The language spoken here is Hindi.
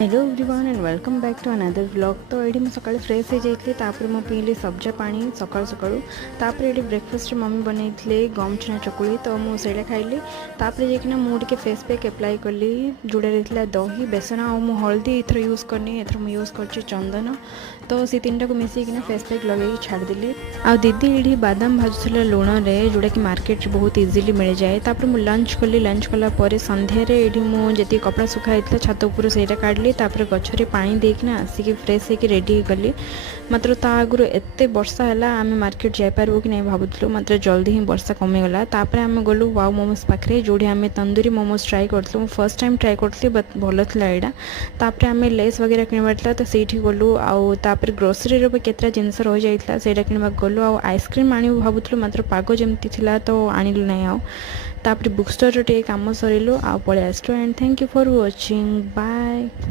Hello everyone and welcome back to another vlog. तो ये मुझे सकाଳେ फ्रेश हो जाइए तापर मु पीली सब्जा पानी सकाळु सकाळु तापर ये ब्रेकफास्ट मम्मी बनई गम छेना चकुली तो मुझे खाइली। तापर जाकिना मुझे फेस पैक अप्लाई कली जोड़ा रही दही बेसन और मु हल्दी एथर यूज करनी एथर मु यूज कर चंदन तो सी तीन टाक मिसिकिना फेस पैक लगे छाड़देली। आ दीदी ये बादाम भाजुला लुण में जोड़ा कि मार्केट बहुत इजिली मिल जाए। तापर मु लंच कली लंच कलापर संध्यारे ये मुझे कपड़ा सुखाई छात उपर से काढ़ी तापर गचरे पानी देकिना आसिक फ्रेश होकर रेडी कली। मात्र ता आगु एत वर्षा है आम मार्केट जापारू कि नहीं भावुलु मात्र जल्दी ही वर्षा कमीगला। तापर आम गलु वाओ मोमोज पाखे जो आम तंदूरी मोमोज ट्राए करूँ फर्स्ट टाइम ट्राए करी बट भल था यहाँ। तापर आम लेस वगैरह किणवार तो सीठी गलु आपर ग्रोसरी भी केतटा जिनस रही जाता से किणवा गलु आइसक्रीम आणु भावुलु मात्र पाग जमती थिला तो आणिलु ना आउ। तापर बुक स्टोर टे काम सरिलु आ पळे आसलु and thank you for watching bye.